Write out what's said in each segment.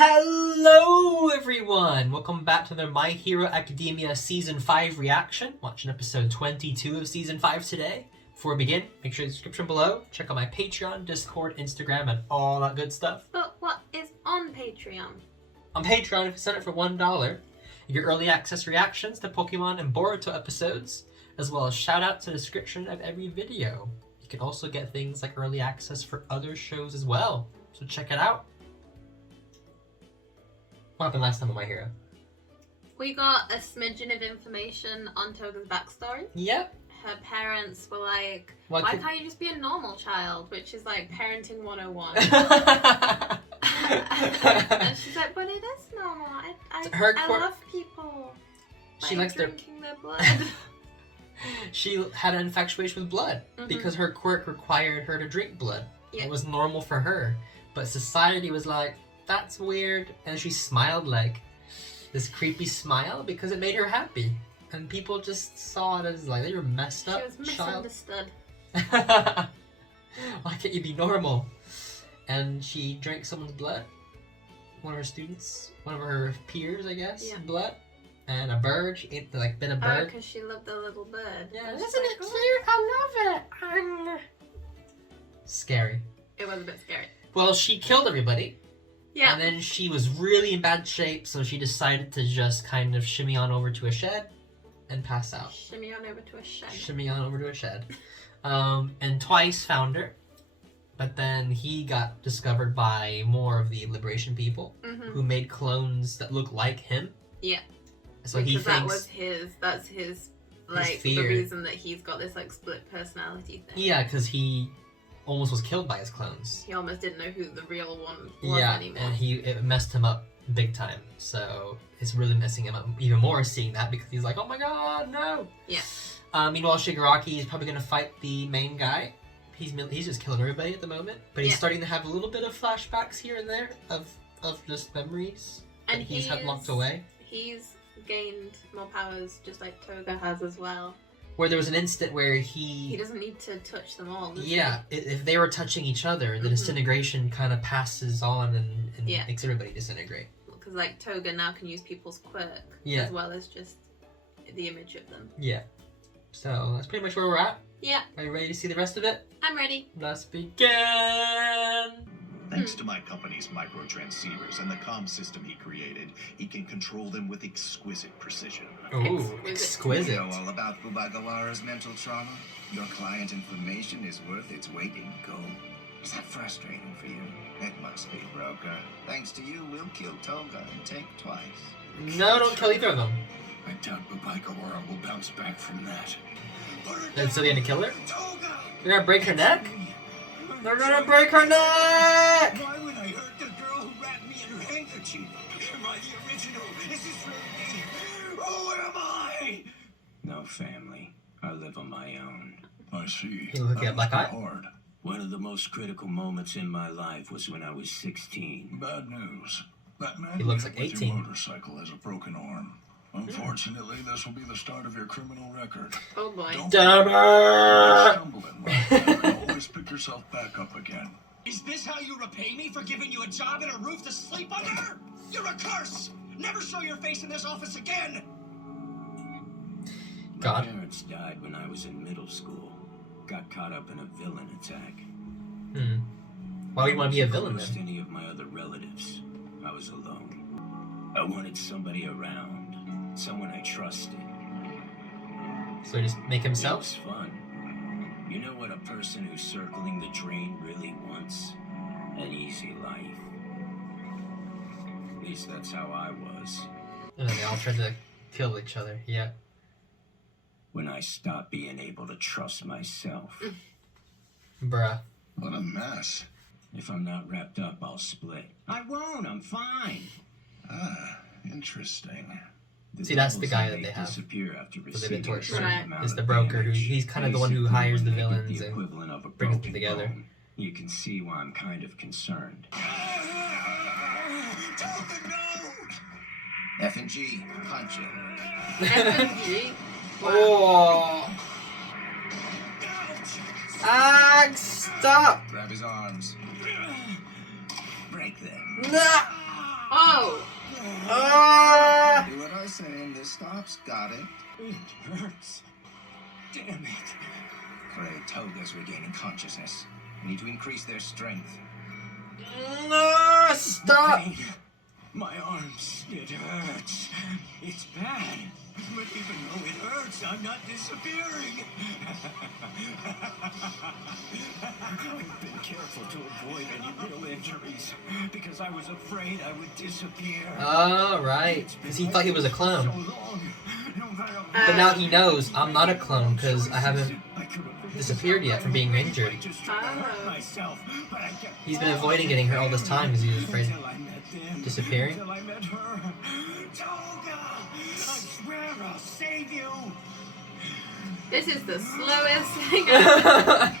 Hello everyone! Welcome back to the My Hero Academia Season 5 reaction. Watching episode 22 of Season 5 today. Before we begin, make sure the description below. Check out my Patreon, Discord, Instagram, and all that good stuff. But what is on Patreon? On Patreon, if you sign up for $1, you get early access reactions to Pokemon and Boruto episodes, as well as shout out to the description of every video. You can also get things like early access for other shows as well, so check it out. What happened last time on My Hero? We got a smidgen of information on Toga's backstory. Yep. Her parents were like, Why can't you just be a normal child? Which is like parenting 101. And she's like, but it is normal. I love people. She likes drinking their blood. She had an infatuation with blood because her quirk required her to drink blood. Yep. It was normal for her. But society was like, that's weird. And she smiled like this creepy smile because it made her happy. And people just saw it as like, you're messed up, she was misunderstood. Why can't you be normal? And she drank someone's blood. One of her students, one of her peers, I guess, blood. And a bird, she ate the bit of bird. Oh, because she loved the little bird. Yeah, isn't it cute? I love it. Scary. It was a bit scary. Well, she killed everybody. Yeah. And then she was really in bad shape, so she decided to just kind of shimmy on over to a shed and pass out. Shimmy on over to a shed. Shimmy on over to a shed. And Twice found her, but then he got discovered by more of the Liberation people who made clones that look like him. Yeah. So because he thinks that's his like the reason that he's got this like split personality thing. Yeah, because he almost was killed by his clones. He almost didn't know who the real one was anymore. And it messed him up big time. So it's really messing him up even more seeing that because he's like, oh my god, no! Yeah. Meanwhile, Shigaraki is probably going to fight the main guy. He's just killing everybody at the moment. But he's starting to have a little bit of flashbacks here and there of just memories and that he's had locked away. He's gained more powers just like Toga has as well. Where there was an instant where he doesn't need to touch them all. If they were touching each other, the disintegration kind of passes on and makes everybody disintegrate. Because like Toga now can use people's quirk as well as just the image of them. Yeah. So that's pretty much where we're at. Yeah. Are you ready to see the rest of it? I'm ready. Let's begin! Thanks to my company's microtransceivers and the comm system he created, he can control them with exquisite precision. Ooh, exquisite. You know all about Fubagawara's mental trauma? Your client information is worth its weight in gold. Is that frustrating for you? It must be, broker. Thanks to you, we'll kill Toga and take Twice. No, don't kill either of them. I doubt Fubagawara will bounce back from that. And so they're gonna kill her? They're gonna break her neck? They're gonna break her neck! Why would I hurt the girl who wrapped me in her handkerchief? Am I the original? Is this really me? Who am I? No family. I live on my own. I see. You look at Black Eye? Hard. One of the most critical moments in my life was when I was 16. Bad news. That man he looks with like 18. your motorcycle has a broken arm. Unfortunately, this will be the start of your criminal record. Oh boy. Damn it! Always pick yourself back up again. Is this how you repay me for giving you a job and a roof to sleep under? You're a curse! Never show your face in this office again! God. My parents died when I was in middle school. Got caught up in a villain attack. Why would you want to be a villain then? Any of my other relatives. I was alone. I wanted somebody around. Someone I trusted. So he just make himself? It was fun. You know what a person who's circling the drain really wants? An easy life. At least that's how I was. And then they all tried to kill each other, yeah. When I stopped being able to trust myself. Bruh. What a mess. If I'm not wrapped up, I'll split. I won't, I'm fine. Ah, interesting. See, that's the guy that they have. They've been tortured. Is the broker who he's kind of the one who hires the villains and brings them together. You can see why I'm kind of concerned. F and G, punch it. F and G. Oh. Ah, stop! Grab his arms. Break them. No. Oh! Do what I say and this stops. Got it? It hurts. Damn it. Great. Toga's regaining consciousness. We need to increase their strength. No, stop! Pain. My arms, it hurts. It's bad. But even though it hurts, I'm not disappearing. I've been careful to avoid any real injuries because I was afraid I would disappear. Oh, right. Because he thought he was a clone. So long, no matter what. But now he knows I'm not a clone because I haven't disappeared yet from being injured. He's been avoiding getting hurt all this time because he was afraid of disappearing. Until I met her. Toga! I swear I'll save you! This is the slowest thing ever.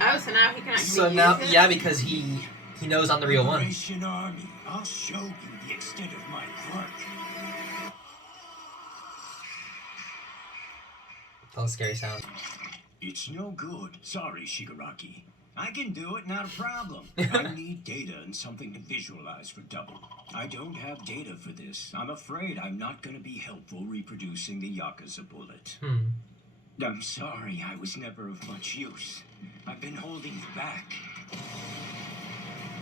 Oh, so now he can actually So now, use it? yeah, because he knows I'm the real one. Operation Army. I'll show you the extent of my quirk. That was scary sound. It's no good. Sorry, Shigaraki. I can do it, not a problem. I need data and something to visualize for Double. I don't have data for this. I'm afraid I'm not going to be helpful reproducing the Yakuza bullet. I'm sorry, I was never of much use. I've been holding you back.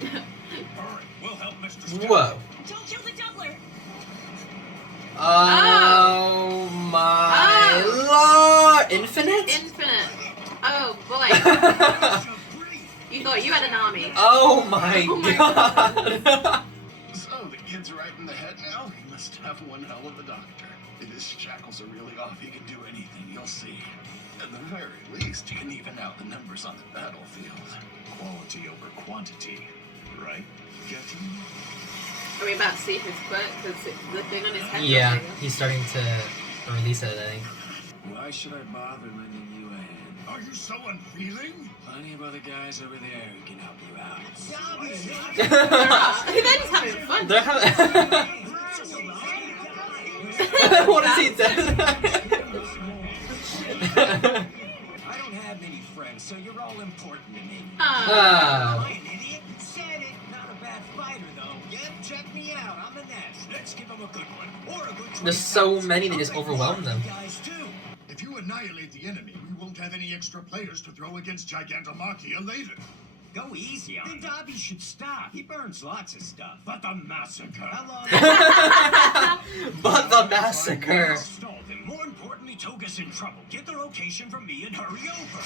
Hurry, we'll help Mr. Stone. Whoa. Don't kill the doubler. Oh my lord! Infinite? Infinite. Oh boy. You thought you had an army. Oh my god! So, the kid's right in the head now? He must have one hell of a doctor. If his shackles are really off, he can do anything, you'll see. At the very least, he can even out the numbers on the battlefield. Quality over quantity, right? Getting? Are we about to see his quirk? Because the thing on his head. Yeah, he's starting to release it, I think. Why should I bother lending you a hand? Are you so unfeeling? Plenty of other guys over there who can help you out. They're just having fun. They're having... What is he doing? I don't have many friends, so you're all important to me. Ah. Am I an idiot? Said it. Not a bad fighter, though. Yep, check me out. I'm the next. Let's give him a good one. Or a good There's so many, they just overwhelm them. Guys, too. If you annihilate the enemy, we won't have any extra players to throw against Gigantomachia later. Go easy on him. Then Dobby should stop. He burns lots of stuff. But the massacre. How long? But the massacre. Stall them. More importantly, Toga's in trouble. Get the location from me and hurry over.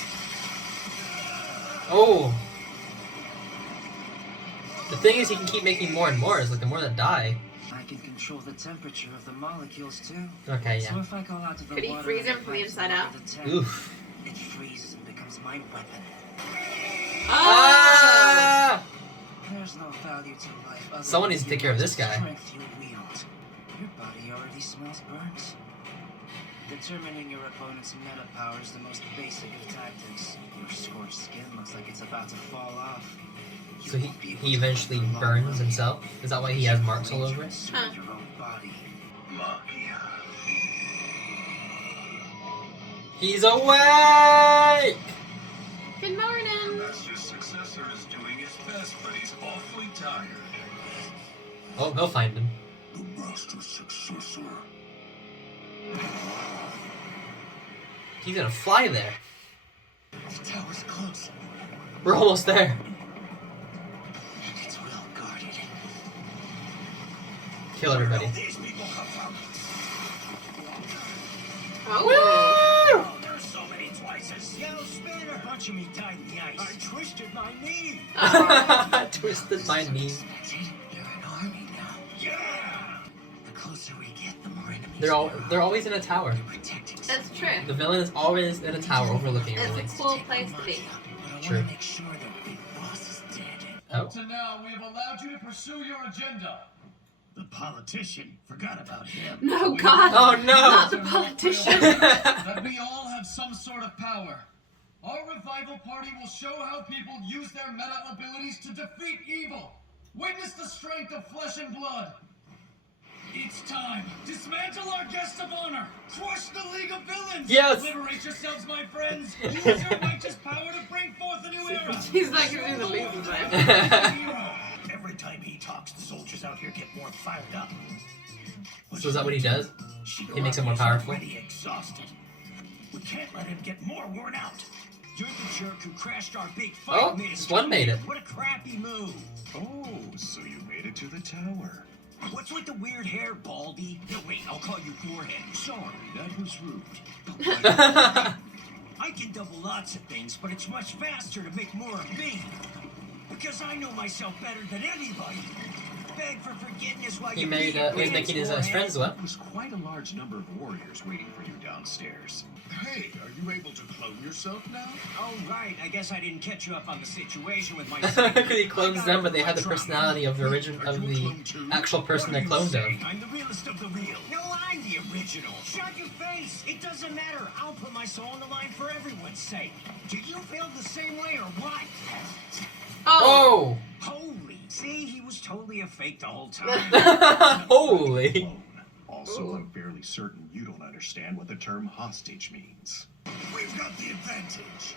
Oh. The thing is, he can keep making more and more. It's like the more that die. I can control the temperature of the molecules too. Okay, So yeah. if I call out to the Could he water freeze and him from the pipes inside below out? the tank, Oof. it freezes and becomes my weapon. Ah! There's no value to life. Other Someone than needs to take care of this guy. strength you wield. Your body already smells burnt. Determining your opponent's meta power is the most basic of tactics. Your scorched skin looks like it's about to fall off. You So won't be able he to eventually live for burns long. himself? Is that why he has marks all over it? Serve your own body. Magia. He's awake! Good morning. Master's successor is doing his best, but he's awfully tired. Oh, go find him. The Master's successor. He's gonna fly there. The tower's close. We're almost there. And it's well guarded. Kill everybody. These people come from. Oh. There's so many twices. Yo, Spinner. Bunch of me died in the ice. I twisted my knee. Twisted my knee. You're an army now. Yeah. The closer we get, the more enemies They're always in a tower. protecting. That's true. The villain is always in a tower overlooking everything. It's a cool place to be. But I True. want to make sure that Big Boss is dead. Oh. To now, we have allowed you to pursue your agenda. The politician. Forgot about him. No, God. Oh no! Not the politician. That we all have some sort of power. Our revival party will show how people use their meta abilities to defeat evil. Witness the strength of flesh and blood. It's time. Dismantle our guest of honor. Crush the League of Villains. Yes. Liberate yourselves, my friends. Use your righteous power to bring forth a new era. He's like, he's the lazy man. Every time he talks, talks, the soldiers out here get more fired up. So is that what he does? He makes him more powerful? Already exhausted. We can't let him get more worn out. You're the jerk who crashed our big fight. Oh, just one made it. What a crappy move. Oh, so you made it to the tower. What's with the weird hair, Baldy? No, wait, I'll call you Forehead. Sorry, that was rude. I can double lots of things, but it's much faster to make more of me. Because I know myself better than anybody. Beg for forgiveness while He you made, beat he was making his friends well. There was quite a large number of warriors waiting for you downstairs. Hey, are you able to clone yourself now? Oh, right. I guess I didn't catch you up on the situation with my Because he clones them, but they had the personality of the actual person they cloned of. I'm the realest of the real. No, I'm the original. Shut your face. It doesn't matter. I'll put my soul on the line for everyone's sake. Do you feel the same way or what? Oh! Holy. See, he was totally a fake the whole time. Holy! Clone. Also, I'm fairly certain you don't understand what the term hostage means. We've got the advantage.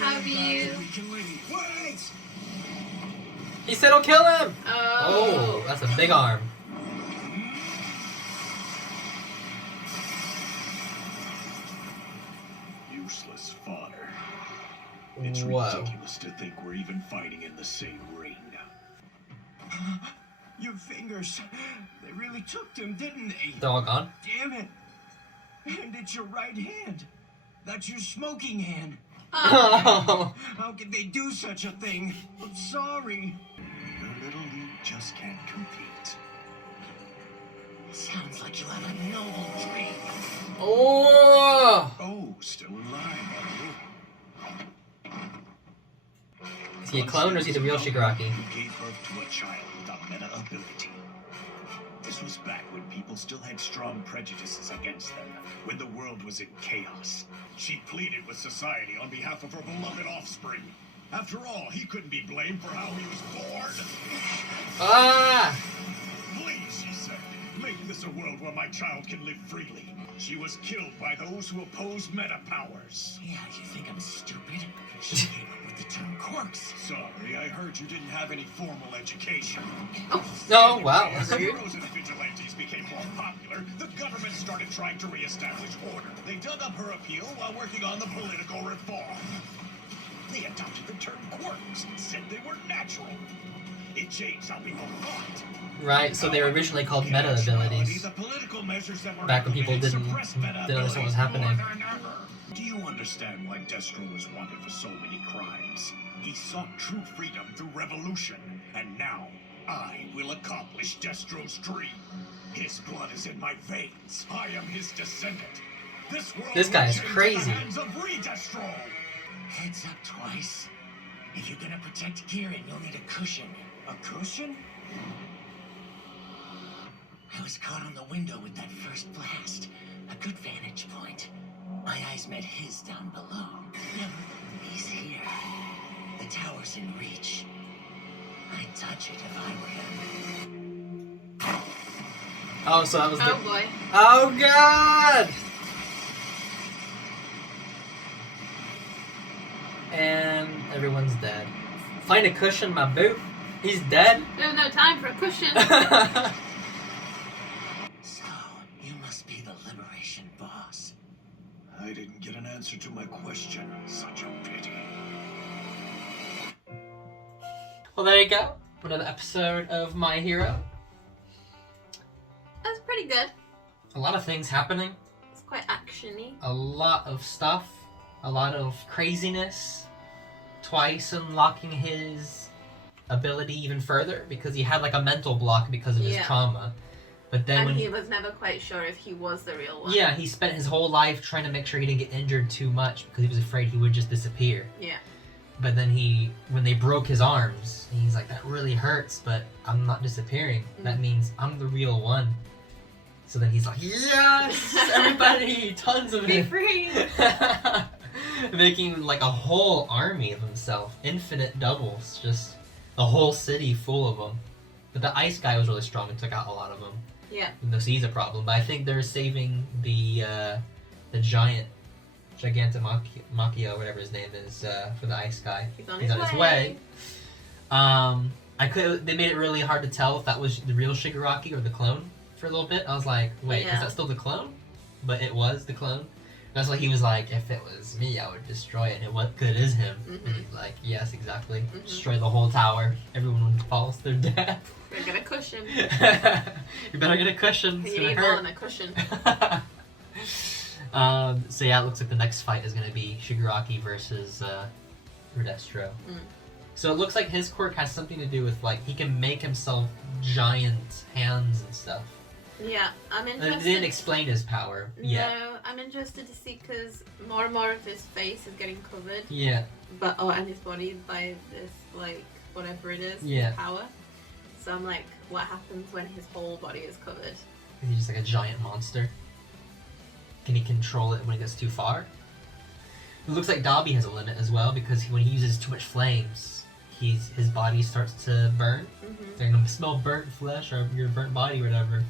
Have you? We can leave. Wait! He said he'll kill him! Oh. Oh, that's a big arm. Useless fodder. It's Whoa. ridiculous to think we're even fighting in the same ring. Your fingers, they really took him, didn't they? Doggone. Damn it. And it's your right hand. That's your smoking hand. Oh. How could they do such a thing? I'm sorry. Your little league just can't compete. Sounds like you have a noble dream. Oh! Oh, still alive, are you? Is he a clone or is he the real Shigaraki? You gave birth to a child with a meta ability. This was back when people still had strong prejudices against them, when the world was in chaos. She pleaded with society on behalf of her beloved offspring. After all, he couldn't be blamed for how he was born. Ah! Please, she said, make this a world where my child can live freely. She was killed by those who oppose meta powers. Yeah, you think I'm stupid? She came up with the term quirks. Sorry, I heard you didn't have any formal education. Oh, wow. As heroes and vigilantes became more popular, the government started trying to reestablish order. They dug up her appeal while working on the political reform. They adopted the term quirks and said they were natural. It changed how people thought. Right, so they were originally called meta abilities. The political measures that were Back when people didn't understand what was happening. Do you understand why Destro was wanted for so many crimes? He sought true freedom through revolution, and now I will accomplish Destro's dream. His blood is in my veins. I am his descendant. This guy is crazy. Heads up twice. If you're gonna protect Kieran, you'll need a cushion. A cushion? I was caught on the window with that first blast. A good vantage point. My eyes met his down below. He's here. The tower's in reach. I'd touch it if I were him. Oh, so that was the... Oh boy. Oh, God! And everyone's dead. Find a cushion, my boot. He's dead. There's no time for a cushion. So, you must be the Liberation boss. I didn't get an answer to my question. Such a pity. Well, there you go. Another episode of My Hero. That's pretty good. A lot of things happening. It's quite actiony. A lot of stuff. A lot of craziness. Twice unlocking his ability even further because he had like a mental block because of his trauma. But then and he was never quite sure if he was the real one. Yeah, he spent his whole life trying to make sure he didn't get injured too much because he was afraid he would just disappear. Yeah. But then when they broke his arms, he's like, that really hurts, but I'm not disappearing. That means I'm the real one. So then he's like, yes, everybody, tons of Be it. free. Making like a whole army of himself, infinite doubles, just a whole city full of them. But the ice guy was really strong and took out a lot of them. Yeah. Even though he's a problem, but I think they're saving the gigantic Maggio, whatever his name is, for the ice guy. He's on his his way. I They made it really hard to tell if that was the real Shigaraki or the clone for a little bit. I was like, wait, is that still the clone? But it was the clone. That's why he was like, if it was me, I would destroy it. And what good is him? And he's like, yes, exactly. Destroy the whole tower. Everyone falls to their death. Better get a cushion. You better get a cushion. You need more than a cushion. So yeah, it looks like the next fight is going to be Shigaraki versus Redestro. So it looks like his quirk has something to do with, like, he can make himself giant hands and stuff. Yeah, I'm interested. They didn't explain his power yet. No, I'm interested to see because more and more of his face is getting covered. Yeah. But and his body by this, like, whatever it is, yeah. power. So I'm like, what happens when his whole body is covered? Is he just like a giant monster? Can he control it when it gets too far? It looks like Dobby has a limit as well because when he uses too much flames, his body starts to burn. They're gonna smell burnt flesh or your burnt body or whatever.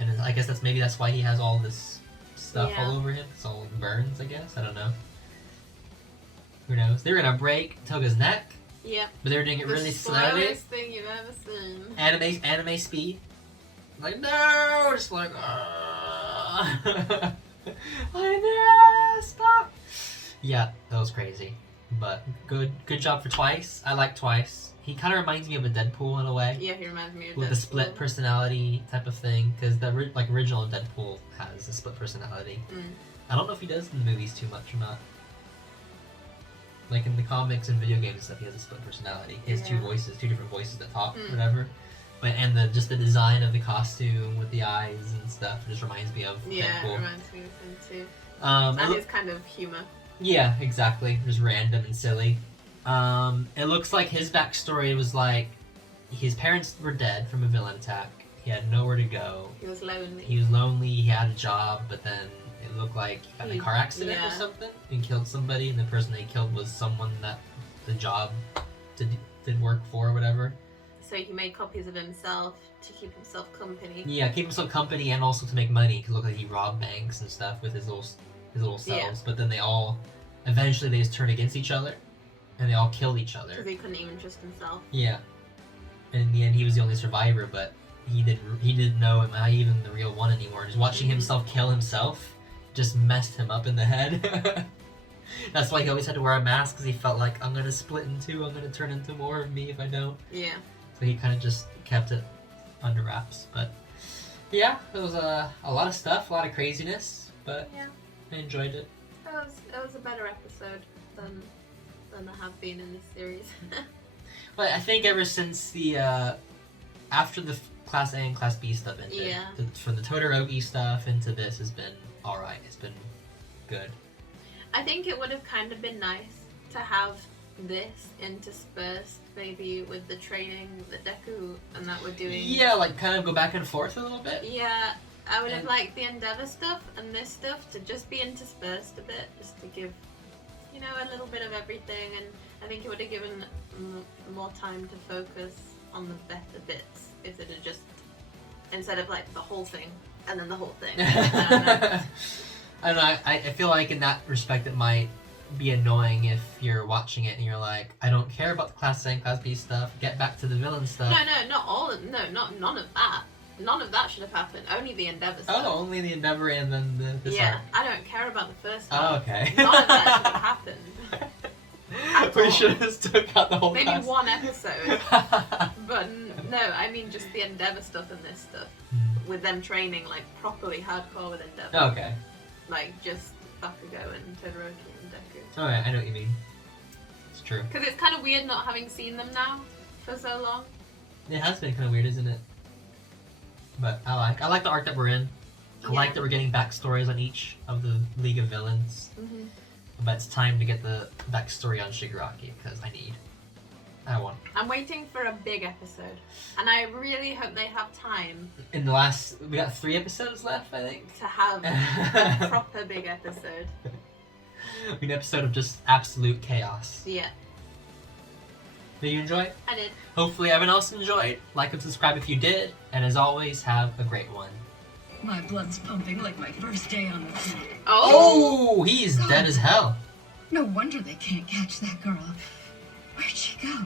And I guess that's why he has all this stuff all over him. It's all burns, I guess. I don't know. Who knows? They're gonna break Toga's neck. Yep. But they're doing it really slowly. The slowest thing you've ever seen. Anime speed. Like, no! Just like, stop! Yeah, that was crazy. But good job for Twice. I like Twice. He kind of reminds me of a Deadpool in a way. Yeah, he reminds me of with Deadpool. the split personality type of thing. Because the original Deadpool has a split personality. I don't know if he does in the movies too much or not. Like in the comics and video games and stuff, he has a split personality. He has two different voices that talk, whatever. But just the design of the costume with the eyes and stuff just reminds me of Deadpool. Yeah, it reminds me of him too. And his kind of humor. Yeah, exactly. Just random and silly. It looks like his backstory was like his parents were dead from a villain attack. He had nowhere to go. He was lonely. He had a job, but then it looked like he got in a car accident or something and killed somebody, and the person they killed was someone that the job did work for or whatever. So he made copies of himself to keep himself company. Yeah, keep himself company and also to make money. Cause it looked like he robbed banks and stuff with his little cells. Yeah. But then eventually they just turned against each other, and they all killed each other. Because he couldn't even trust himself. Yeah. And in the end, he was the only survivor, but he didn't know am I even the real one anymore. Just watching himself kill himself just messed him up in the head. That's why he always had to wear a mask, because he felt like, I'm gonna split in two. I'm gonna turn into more of me if I don't. Yeah. So he kind of just kept it under wraps. But yeah, it was a lot of stuff, a lot of craziness, but I enjoyed it. It was a better episode than there have been in this series. But I think ever since after the Class A and Class B stuff ended, from the Todoroki stuff into this has been alright. It's been good. I think it would have kind of been nice to have this interspersed maybe with the training that Deku and that we're doing. Yeah, like kind of go back and forth a little bit. Yeah, I would have liked the Endeavor stuff and this stuff to just be interspersed a bit, just to give, a little bit of everything, and I think it would have given more time to focus on the better bits if it had just, instead of like the whole thing and then the whole thing. I don't know, I feel like in that respect it might be annoying if you're watching it and you're like, I don't care about the Class A and Class B stuff, get back to the villain stuff. None of that. None of that should have happened. Only the Endeavor stuff. Oh, only the Endeavor and then this arc. I don't care about the first one. Oh, okay. None of that should have happened. We should have stuck out the whole Maybe cast. one episode. But no, I mean just the Endeavor stuff and this stuff. With them training like properly hardcore with Endeavor. Okay. Like just Bakugo and Todoroki and Deku. Alright, I know what you mean. It's true. Because it's kind of weird not having seen them now for so long. It has been kind of weird, isn't it? But I like the arc that we're in. I like that we're getting backstories on each of the League of Villains. But it's time to get the backstory on Shigaraki, because I want. I'm waiting for a big episode. And I really hope they have time. We got 3 episodes left, I think. To have a proper big episode. An episode of just absolute chaos. Yeah. Did you enjoy it? I did. Hopefully everyone else enjoyed. Like and subscribe if you did. And as always, have a great one. My blood's pumping like my first day on the field. Oh, he's dead as hell. No wonder they can't catch that girl. Where'd she go?